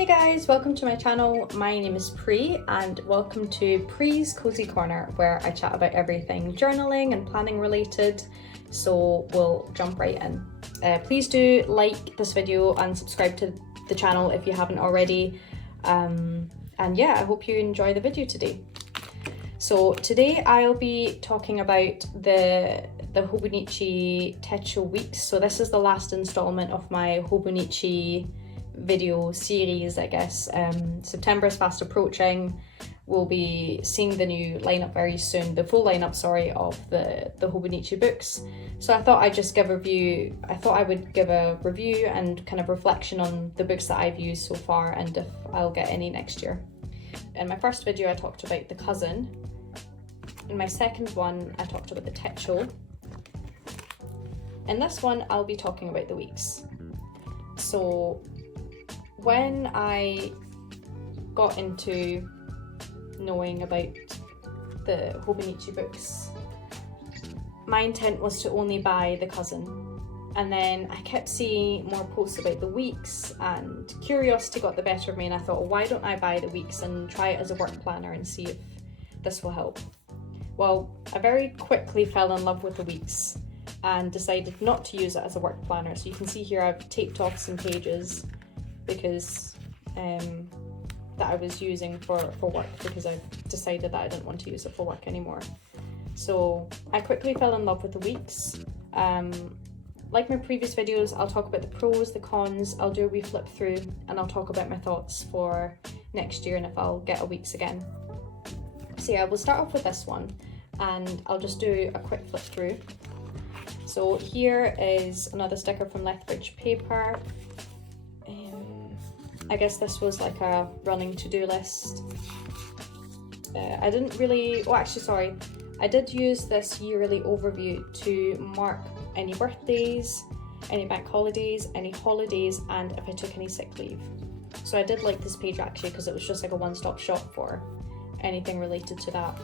Hey guys, welcome to my channel. My name is Pri and welcome to Pri's Cozy Corner, where I chat about everything journaling and planning related. So we'll jump right in. Please do like this video and subscribe to the channel if you haven't already. And yeah, I hope you enjoy the video today. So today I'll be talking about the Hobonichi Techo weeks. So this is the last installment of my Hobonichi video series, I guess. September is fast approaching. We'll be seeing the new lineup very soon, the full lineup, sorry, of the Hobonichi books. So I thought I'd just give a review. I thought I would give a review and kind of reflection on the books that I've used so far and if I'll get any next year. In my first video I talked about the cousin. In my second one I talked about the Techo. In this one I'll be talking about the weeks. So when I got into knowing about the Hobonichi books, my intent was to only buy the cousin, and then I kept seeing more posts about the weeks and curiosity got the better of me, and I thought, well, why don't I buy the weeks and try it as a work planner and see if this will help. Well, I very quickly fell in love with the weeks and decided not to use it as a work planner. So you can see here I've taped off some pages because that I was using for work, because I've decided that I didn't want to use it for work anymore. So I quickly fell in love with the weeks. Like my previous videos, I'll talk about the pros, the cons, I'll do a wee flip through, and I'll talk about my thoughts for next year and if I'll get a weeks again. So yeah, we'll start off with this one and I'll just do a quick flip through. So here is another sticker from Lethbridge Paper. I guess this was like a running to-do list. I didn't really, I did use this yearly overview to mark any birthdays, any bank holidays, any holidays, and if I took any sick leave. So I did like this page actually because it was just like a one-stop shop for anything related to that.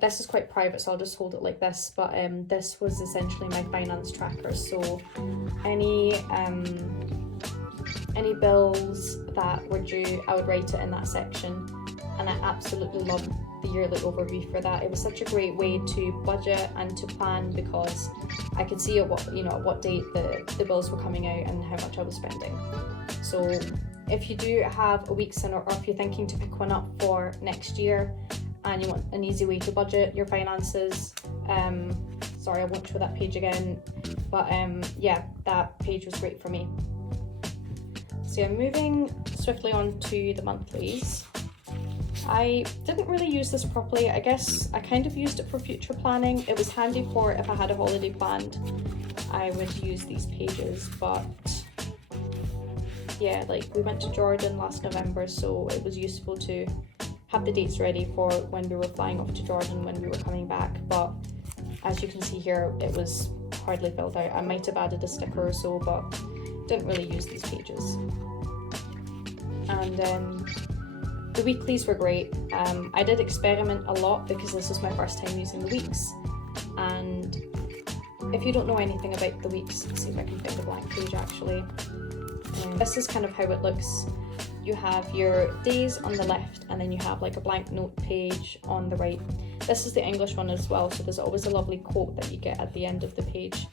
This is quite private, so I'll just hold it like this, but this was essentially my finance tracker. So any bills that were due, I would write it in that section, and I absolutely loved the yearly overview for that. It was such a great way to budget and to plan because I could see at what date the bills were coming out and how much I was spending. So if you do have a week's in, or if you're thinking to pick one up for next year and you want an easy way to budget your finances, sorry I won't show that page again, but yeah, that page was great for me. So yeah, moving swiftly on to the monthlies. I didn't really use this properly. I guess I kind of used it for future planning. It was handy for if I had a holiday planned, I would use these pages, but yeah, like we went to Jordan last November, so it was useful to have the dates ready for when we were flying off to Jordan, when we were coming back. But as you can see here, it was hardly filled out. I might have added a sticker or so, but didn't really use these pages. And the weeklies were great. I did experiment a lot because this was my first time using the weeks, and if you don't know anything about the weeks, let's see if I can find a blank page actually. This is kind of how it looks. You have your days on the left and then you have like a blank note page on the right. This is the English one as well, so there's always a lovely quote that you get at the end of the page.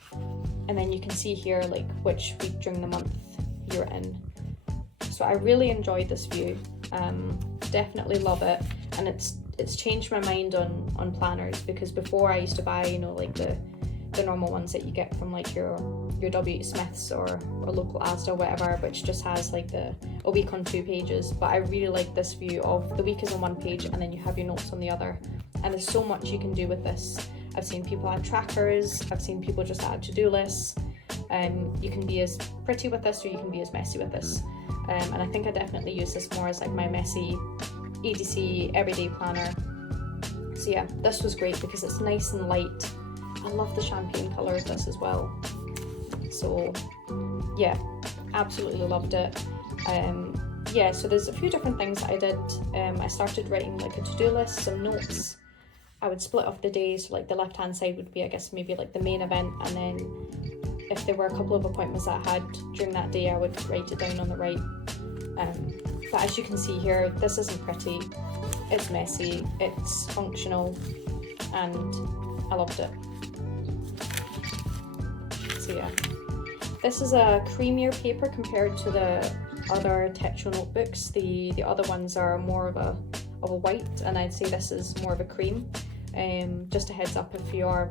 And then you can see here like which week during the month you're in. So I really enjoyed this view. Definitely love it, and it's changed my mind on planners, because before I used to buy like the normal ones that you get from like your W. Smith's or local Asda or whatever, which just has like a week on 2 pages. But I really like this view of the week is on 1 page and then you have your notes on the other, and there's so much you can do with this. I've seen people add trackers, I've seen people just add to-do lists. You can be as pretty with this or you can be as messy with this. And I think I definitely use this more as like my messy EDC everyday planner. So yeah, this was great because it's nice and light. I love the champagne colour of this as well. So yeah, absolutely loved it. Yeah, so there's a few different things that I did. I started writing like a to-do list, some notes. I would split off the days, so like the left hand side would be, I guess, maybe like the main event, and then if there were a couple of appointments that I had during that day, I would write it down on the right. But as you can see here, this isn't pretty, it's messy, it's functional, and I loved it. So yeah, this is a creamier paper compared to the other Techo notebooks. The other ones are more of a white, and I'd say this is more of a cream. Just a heads up if you are,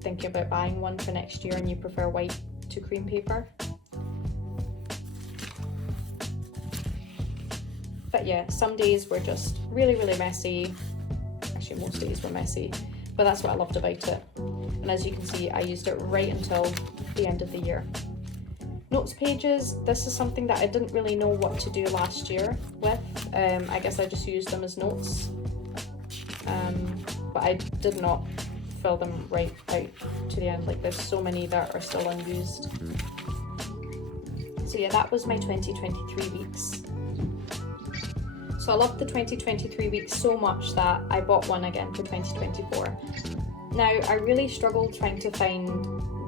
thinking about buying one for next year and you prefer white to cream paper. But yeah, some days were just really, really messy. Actually, most days were messy, but that's what I loved about it. And as you can see, I used it right until the end of the year. Notes pages, this is something that I didn't really know what to do last year with. I guess I just used them as notes. But I did not fill them right out to the end. Like, there's so many that are still unused. So yeah, that was my 2023 weeks. So I loved the 2023 weeks so much that I bought one again for 2024. Now, I really struggled trying to find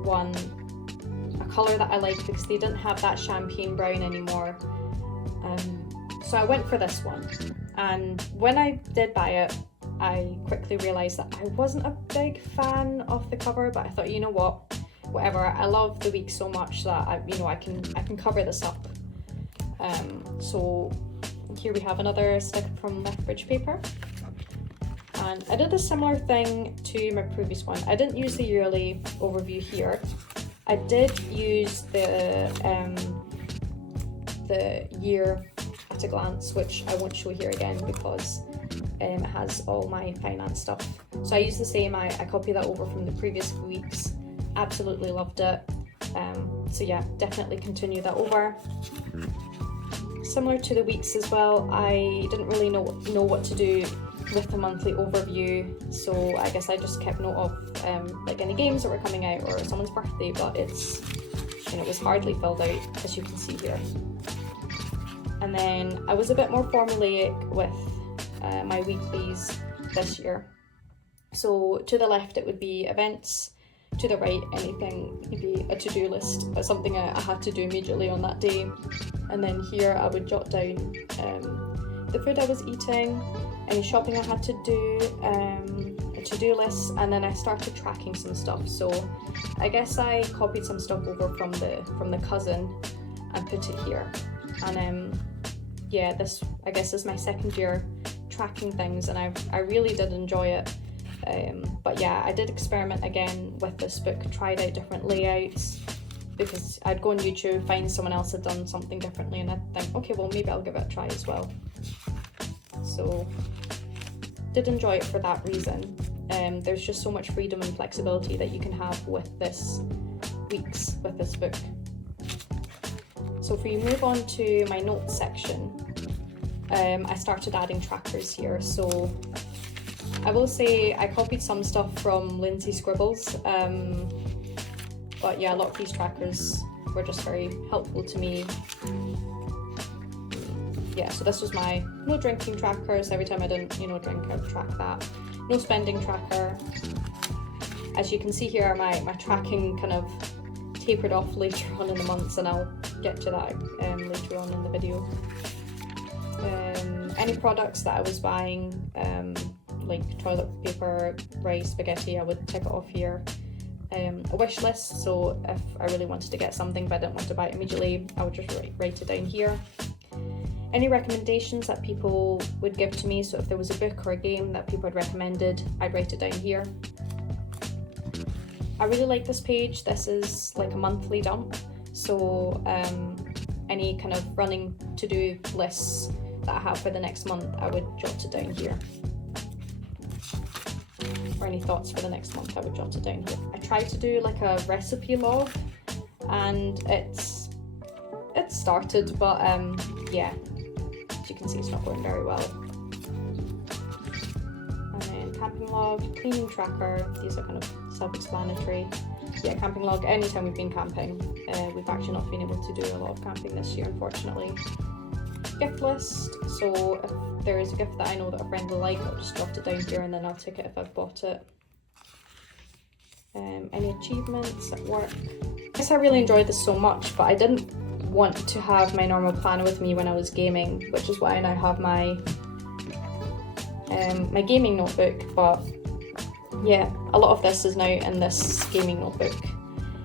a colour that I liked because they didn't have that champagne brown anymore. So I went for this one. And when I did buy it, I quickly realised that I wasn't a big fan of the cover, but I thought, you know what, whatever, I love the week so much that I can cover this up. So here we have another stick from Lethbridge paper, and I did a similar thing to my previous one. I didn't use the yearly overview here. I did use the year at a glance, which I won't show here again because it has all my finance stuff. So I used the same, I copied that over from the previous weeks. Absolutely loved it. So yeah, definitely continue that over. Similar to the weeks as well, I didn't really know what to do with the monthly overview, so I guess I just kept note of like any games that were coming out or someone's birthday, but it was hardly filled out, as you can see here. And then I was a bit more formulaic with my weeklies this year. So to the left it would be events, to the right anything, maybe a to-do list, something I had to do immediately on that day. And then here I would jot down the food I was eating, any shopping I had to do, a to-do list, and then I started tracking some stuff. So I guess I copied some stuff over from the cousin and put it here. And yeah, this I guess is my second year tracking things, and I really did enjoy it. But yeah, I did experiment again with this book, tried out different layouts, because I'd go on YouTube, find someone else had done something differently, and I'd think, okay, well maybe I'll give it a try as well. So did enjoy it for that reason. There's just so much freedom and flexibility that you can have with this book. So if we move on to my notes section, I started adding trackers here. So I will say I copied some stuff from Lindsay Scribbles, but yeah, a lot of these trackers were just very helpful to me. Yeah, so this was my no drinking tracker, so every time I didn't drink, I would track that. No spending tracker. As you can see here, my tracking kind of tapered off later on in the months, and I'll get to that later on in the video. Any products that I was buying, like toilet paper, rice, spaghetti, I would tick it off here. A wish list, so if I really wanted to get something but I didn't want to buy it immediately, I would just write it down here. Any recommendations that people would give to me, so if there was a book or a game that people had recommended, I'd write it down here. I really like this page. This is like a monthly dump, so any kind of running to-do lists that I have for the next month, I would jot it down here. Or any thoughts for the next month, I would jot it down here. I tried to do like a recipe log, and it started, but yeah, as you can see, it's not going very well. And then camping log, cleaning tracker, these are kind of self-explanatory. Yeah, camping log, anytime we've been camping. We've actually not been able to do a lot of camping this year, unfortunately. Gift list, so if there is a gift that I know that a friend will like, I'll just jot it down here and then I'll tick it if I've bought it. Any achievements at work, guess I really enjoyed this so much, but I didn't want to have my normal planner with me when I was gaming, which is why I now have my my gaming notebook. But yeah, a lot of this is now in this gaming notebook.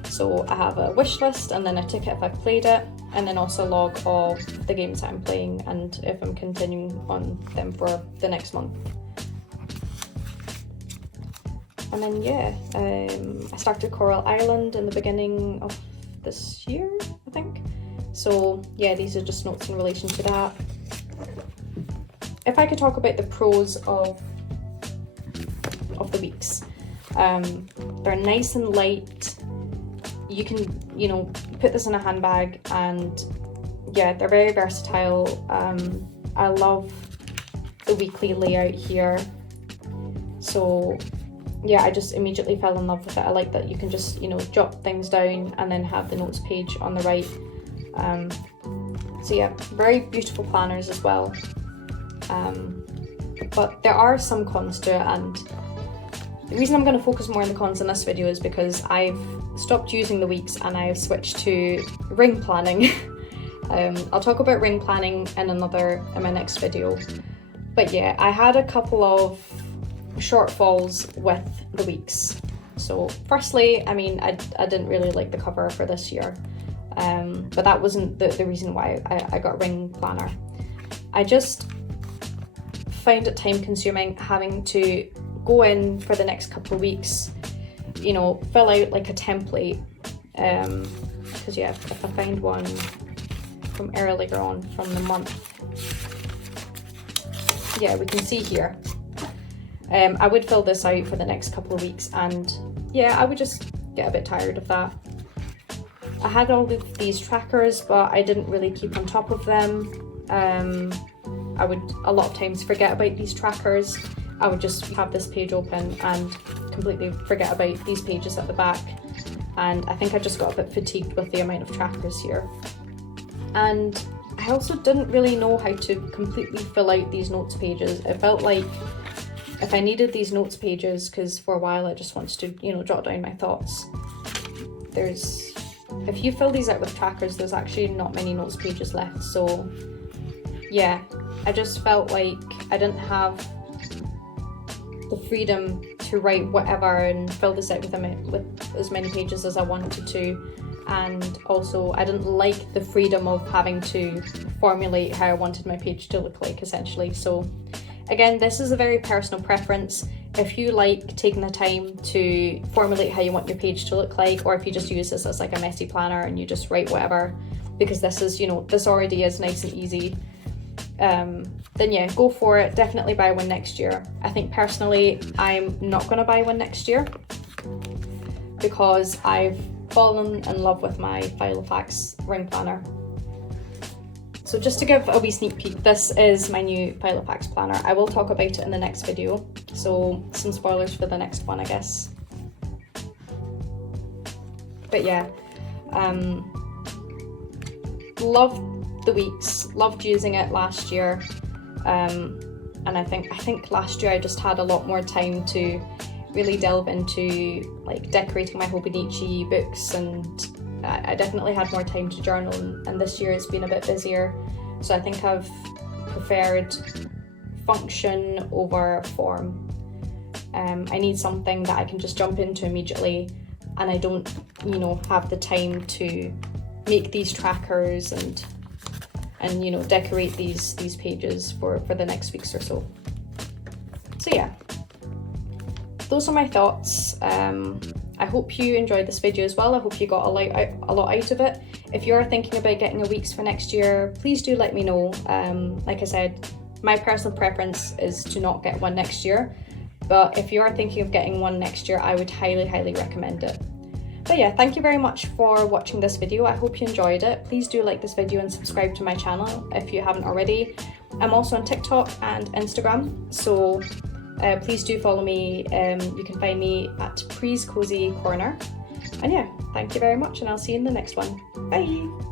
So I have a wish list, and then I tick it if I've played it, and then also a log of the games that I'm playing and if I'm continuing on them for the next month. And then yeah, I started Coral Island in the beginning of this year, I think. So yeah, these are just notes in relation to that. If I could talk about the pros of the weeks, they're nice and light. You can, you know, put this in a handbag, and yeah, they're very versatile. I love the weekly layout here. So yeah, I just immediately fell in love with it. I like that you can just, you know, jot things down and then have the notes page on the right. So yeah, very beautiful planners as well. But there are some cons to it, and the reason I'm going to focus more on the cons in this video is because I've stopped using the weeks and I've switched to ring planning. I'll talk about ring planning in my next video. But yeah, I had a couple of shortfalls with the weeks. So firstly, I mean, I didn't really like the cover for this year, but that wasn't the reason why I got a ring planner. I just find it time consuming having to go in for the next couple of weeks, you know, fill out like a template, because yeah, if I find one from earlier on from the month, yeah, we can see here. I would fill this out for the next couple of weeks, and yeah, I would just get a bit tired of that. I had all of these trackers, but I didn't really keep on top of them. I would a lot of times forget about these trackers. I would just have this page open and completely forget about these pages at the back. And I think I just got a bit fatigued with the amount of trackers here. And I also didn't really know how to completely fill out these notes pages. It felt like if I needed these notes pages, because for a while I just wanted to, you know, jot down my thoughts. If you fill these out with trackers, there's actually not many notes pages left. So yeah, I just felt like I didn't have the freedom to write whatever and fill this out with as many pages as I wanted to. And also I didn't like the freedom of having to formulate how I wanted my page to look like, essentially. So again, this is a very personal preference. If you like taking the time to formulate how you want your page to look like, or if you just use this as like a messy planner and you just write whatever, because this is, you know, this already is nice and easy, then yeah, go for it. Definitely buy one next year. I think personally, I'm not going to buy one next year because I've fallen in love with my Filofax ring planner. So just to give a wee sneak peek, this is my new Filofax planner. I will talk about it in the next video, so some spoilers for the next one, I guess. But yeah, loved the weeks, loved using it last year, and I think last year I just had a lot more time to really delve into like decorating my Hobonichi books, and I definitely had more time to journal, and this year it's been a bit busier, so I think I've preferred function over form. I need something that I can just jump into immediately, and I don't, you know, have the time to make these trackers and you know, decorate these pages for the next weeks or so. So yeah, those are my thoughts. I hope you enjoyed this video as well. I hope you got a lot out of it. If you are thinking about getting a weeks for next year, please do let me know. Like I said, my personal preference is to not get one next year, but if you are thinking of getting one next year, I would highly recommend it. But yeah, thank you very much for watching this video. I hope you enjoyed it. Please do like this video and subscribe to my channel if you haven't already. I'm also on TikTok and Instagram, so please do follow me. You can find me at Pree's Cozy Corner. And yeah, thank you very much, and I'll see you in the next one. Bye!